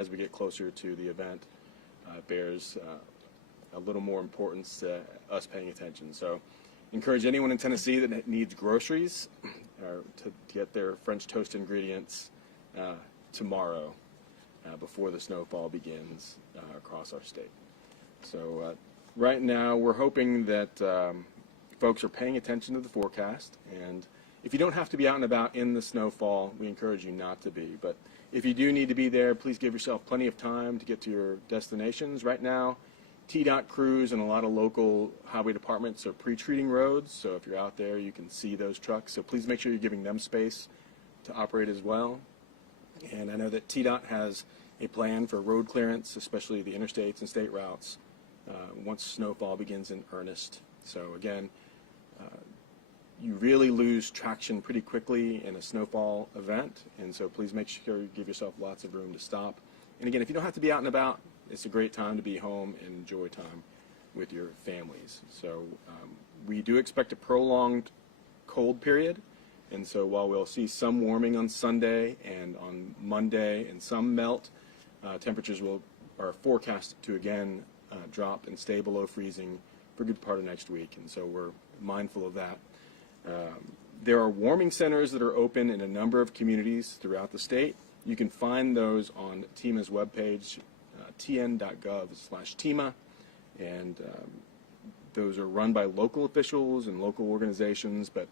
as we get closer to the event bears a little more importance to us paying attention. So encourage anyone in Tennessee that needs groceries or to get their French toast ingredients tomorrow before the snowfall begins across our state. So right now we're hoping that folks are paying attention to the forecast, and if you don't have to be out and about in the snowfall, we encourage you not to be. But if you do need to be there, please give yourself plenty of time to get to your destinations. Right now, TDOT crews and a lot of local highway departments are pre-treating roads, so if you're out there, you can see those trucks. So please make sure you're giving them space to operate as well. And I know that TDOT has a plan for road clearance, especially the interstates and state routes, once snowfall begins in earnest. So again, you really lose traction pretty quickly in a snowfall event, and so please make sure you give yourself lots of room to stop. And again, if you don't have to be out and about, it's a great time to be home and enjoy time with your families. So we do expect a prolonged cold period, and so while we'll see some warming on Sunday and on Monday and some melt, temperatures are forecast to again drop and stay below freezing for a good part of next week, and so we're mindful of that. There are warming centers that are open in a number of communities throughout the state. You can find those on TEMA's webpage, tn.gov/TEMA, and those are run by local officials and local organizations, but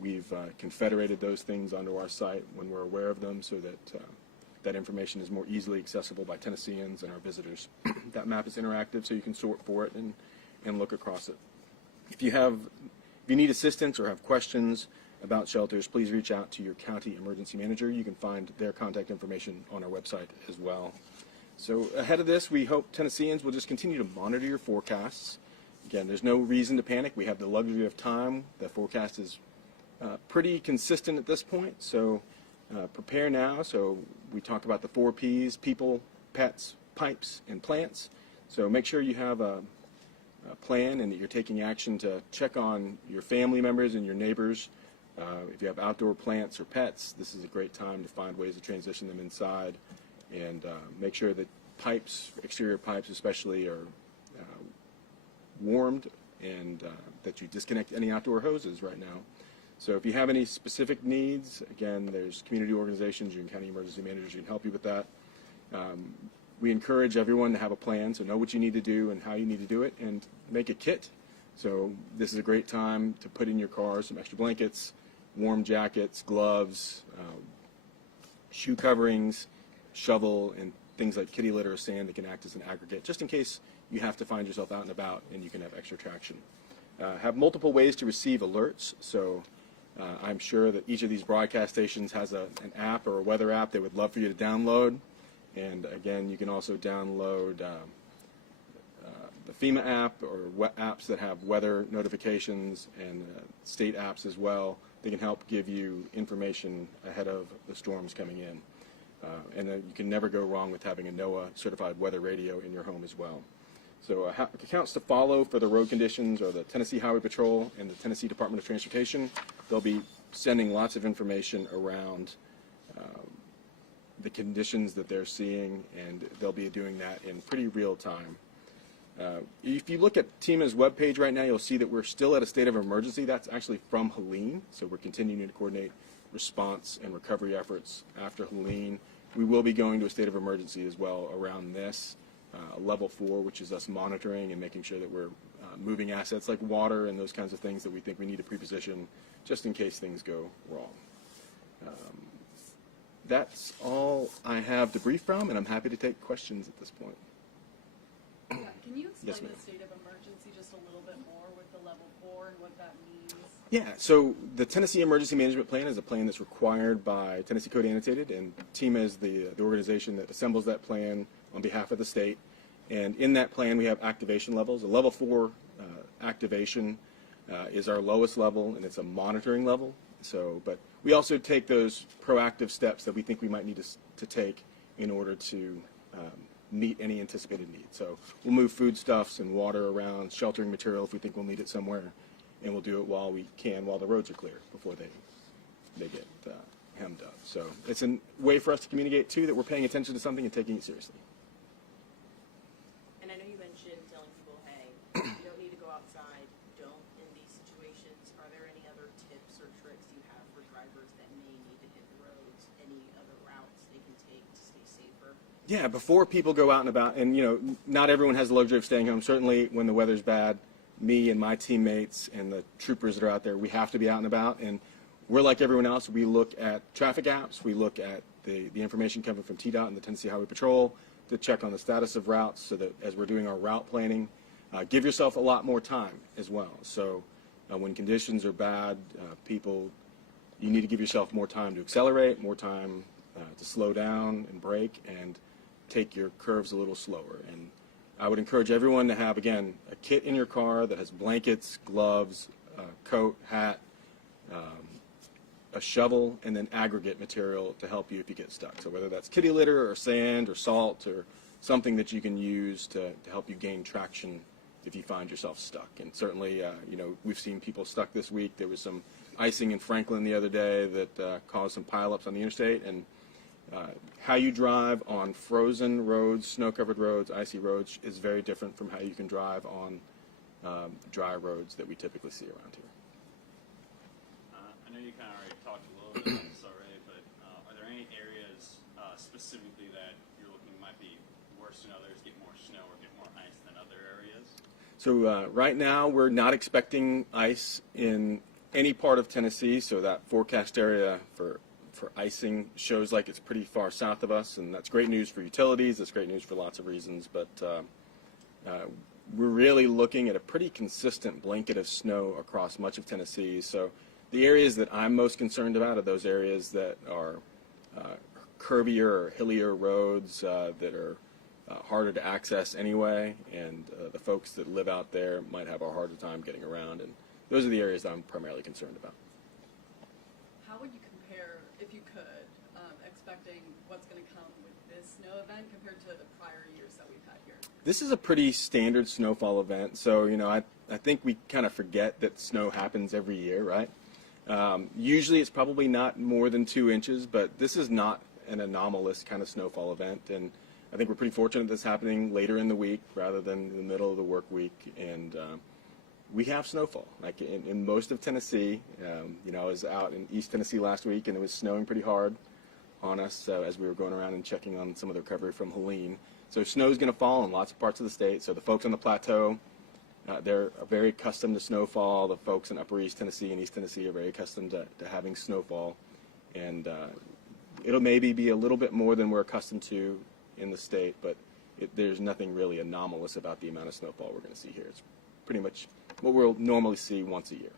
we've confederated those things onto our site when we're aware of them so that that information is more easily accessible by Tennesseans and our visitors. That map is interactive, so you can sort for it and look across it. If you need assistance or have questions about shelters, please reach out to your county emergency manager. You can find their contact information on our website as well. So ahead of this, we hope Tennesseans will just continue to monitor your forecasts. Again, there's no reason to panic. We have the luxury of time. The forecast is pretty consistent at this point, so prepare now. So we talked about the 4 Ps: people, pets, pipes, and plants. So make sure you have a plan and that you're taking action to check on your family members and your neighbors. If you have outdoor plants or pets, this is a great time to find ways to transition them inside, and make sure that pipes, exterior pipes especially, are warmed, and that you disconnect any outdoor hoses right now. So if you have any specific needs, again, there's community organizations and county emergency managers who can help you with that. We encourage everyone to have a plan, so know what you need to do and how you need to do it, and make a kit. So this is a great time to put in your car some extra blankets, warm jackets, gloves, shoe coverings, shovel, and things like kitty litter or sand that can act as an aggregate, just in case you have to find yourself out and about and you can have extra traction. Have multiple ways to receive alerts, so I'm sure that each of these broadcast stations has an app or a weather app they would love for you to download. And again, you can also download the FEMA app or apps that have weather notifications, and state apps as well. They can help give you information ahead of the storms coming in. And then you can never go wrong with having a NOAA certified weather radio in your home as well. So accounts to follow for the road conditions are the Tennessee Highway Patrol and the Tennessee Department of Transportation. They'll be sending lots of information around the conditions that they're seeing, and they'll be doing that in pretty real time. If you look at TEMA's webpage right now, you'll see that we're still at a state of emergency. That's actually from Helene, so we're continuing to coordinate response and recovery efforts after Helene. We will be going to a state of emergency as well around this, level 4, which is us monitoring and making sure that we're moving assets like water and those kinds of things that we think we need to pre-position just in case things go wrong. That's all I have to brief from, and I'm happy to take questions at this point. Yeah, can you explain Yes, ma'am. the state of emergency just a little bit more with the level 4 and what that means? Yeah, so the Tennessee Emergency Management Plan is a plan that's required by Tennessee Code Annotated, and TEMA is the organization that assembles that plan on behalf of the state. And in that plan, we have activation levels. A level 4 activation is our lowest level, and it's a monitoring level. So, but we also take those proactive steps that we think we might need to take in order to meet any anticipated needs. So we'll move foodstuffs and water around, sheltering material if we think we'll need it somewhere, and we'll do it while we can, while the roads are clear, before they get hemmed up. So it's a way for us to communicate, too, that we're paying attention to something and taking it seriously. And I know you mentioned telling people, hey, you don't need to go outside, don't in these situations. Are there any other tips or tricks you have for drivers that may need to hit the roads? Any other routes they can take to stay safer? Yeah, before people go out and about, and not everyone has the luxury of staying home. Certainly when the weather's bad, me and my teammates and the troopers that are out there, we have to be out and about. And we're like everyone else. We look at traffic apps. We look at the information coming from TDOT and the Tennessee Highway Patrol to check on the status of routes so that as we're doing our route planning, give yourself a lot more time as well. So when conditions are bad, you need to give yourself more time to accelerate, more time to slow down and brake, and take your curves a little slower. And I would encourage everyone to have, again, a kit in your car that has blankets, gloves, coat, hat, a shovel, and then aggregate material to help you if you get stuck. So whether that's kitty litter or sand or salt or something that you can use to help you gain traction if you find yourself stuck. And certainly, we've seen people stuck this week. There was some icing in Franklin the other day that caused some pileups on the interstate. And how you drive on frozen roads, snow-covered roads, icy roads is very different from how you can drive on dry roads that we typically see around here. I know you kind of already talked a little bit about this already, but are there any areas specifically that you're looking might be worse than others, get more snow or get more ice than other areas? So right now we're not expecting ice in any part of Tennessee, so that forecast area for icing shows like it's pretty far south of us, and that's great news for utilities. That's great news for lots of reasons, but we're really looking at a pretty consistent blanket of snow across much of Tennessee. So the areas that I'm most concerned about are those areas that are curvier or hillier roads that are harder to access anyway, and the folks that live out there might have a harder time getting around, and those are the areas I'm primarily concerned about. How would you compare, if you could, expecting what's going to come with this snow event compared to the prior years that we've had here? This is a pretty standard snowfall event, so I think we kind of forget that snow happens every year, right? Usually it's probably not more than 2 inches, but this is not an anomalous kind of snowfall event, and I think we're pretty fortunate that's happening later in the week rather than in the middle of the work week, and we have snowfall. Like in most of Tennessee, I was out in East Tennessee last week, and it was snowing pretty hard on us as we were going around and checking on some of the recovery from Helene. So snow's going to fall in lots of parts of the state. So the folks on the plateau, they're very accustomed to snowfall. The folks in Upper East Tennessee and East Tennessee are very accustomed to having snowfall, and it'll maybe be a little bit more than we're accustomed to in the state, but there's nothing really anomalous about the amount of snowfall we're going to see here. It's pretty much what we'll normally see once a year.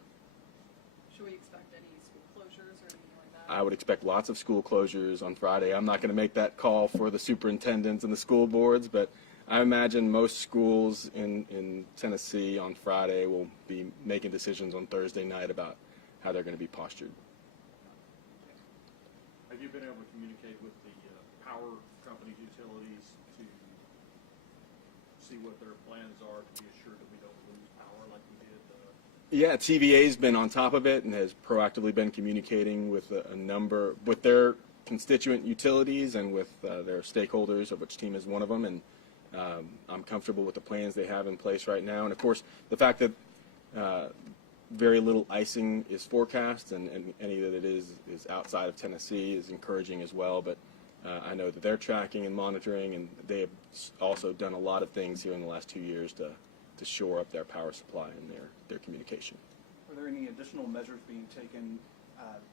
Should we expect any school closures or anything like that? I would expect lots of school closures on Friday. I'm not going to make that call for the superintendents and the school boards, but I imagine most schools in Tennessee on Friday will be making decisions on Thursday night about how they're going to be postured. Have you been able to communicate with the power companies, utilities, to see what their plans are to be assured that we don't lose power like we did? Yeah, TVA's been on top of it and has proactively been communicating with with their constituent utilities and with their stakeholders, of which TEMA is one of them, and I'm comfortable with the plans they have in place right now. And of course, the fact that very little icing is forecast, and any that it is outside of Tennessee is encouraging as well. But I know that they're tracking and monitoring, and they have also done a lot of things here in the last 2 years to shore up their power supply and their communication. Are there any additional measures being taken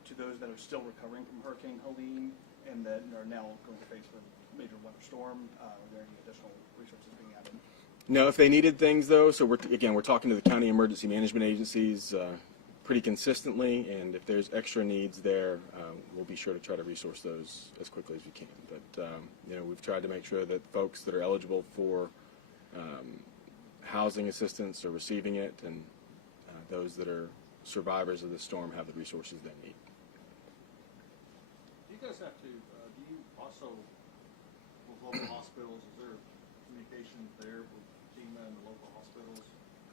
to those that are still recovering from Hurricane Helene and that are now going to face a major winter storm? Are there any additional resources being added? No, if they needed things, though, so we're talking to the county emergency management agencies pretty consistently, and if there's extra needs there, we'll be sure to try to resource those as quickly as we can. But we've tried to make sure that folks that are eligible for housing assistance are receiving it, and those that are survivors of the storm have the resources they need. Do you guys have to, do you also, with local hospitals, is there communication there with TEMA and the local hospitals?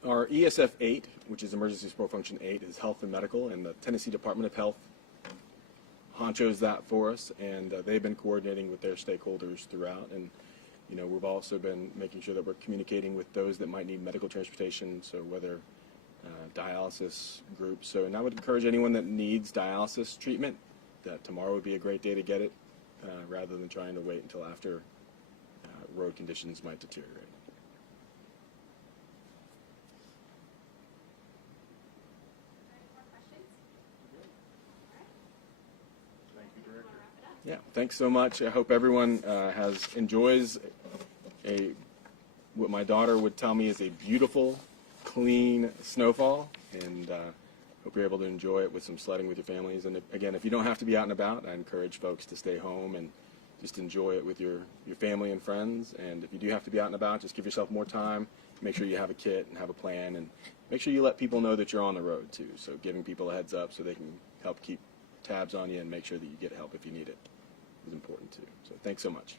Our ESF 8, which is Emergency Support Function 8, is health and medical, and the Tennessee Department of Health honchos that for us, and they've been coordinating with their stakeholders throughout. And we've also been making sure that we're communicating with those that might need medical transportation, so whether dialysis groups. So, and I would encourage anyone that needs dialysis treatment that tomorrow would be a great day to get it, rather than trying to wait until after road conditions might deteriorate. Any more questions? All right. Thank you, Director. Wanna wrap it up? Yeah, thanks so much. I hope everyone enjoys what my daughter would tell me is a beautiful, clean snowfall, and hope you're able to enjoy it with some sledding with your families. And again, if you don't have to be out and about, I encourage folks to stay home and just enjoy it with your family and friends. And if you do have to be out and about, just give yourself more time. Make sure you have a kit and have a plan, and make sure you let people know that you're on the road too. So giving people a heads up so they can help keep tabs on you and make sure that you get help if you need it is important too. So thanks so much.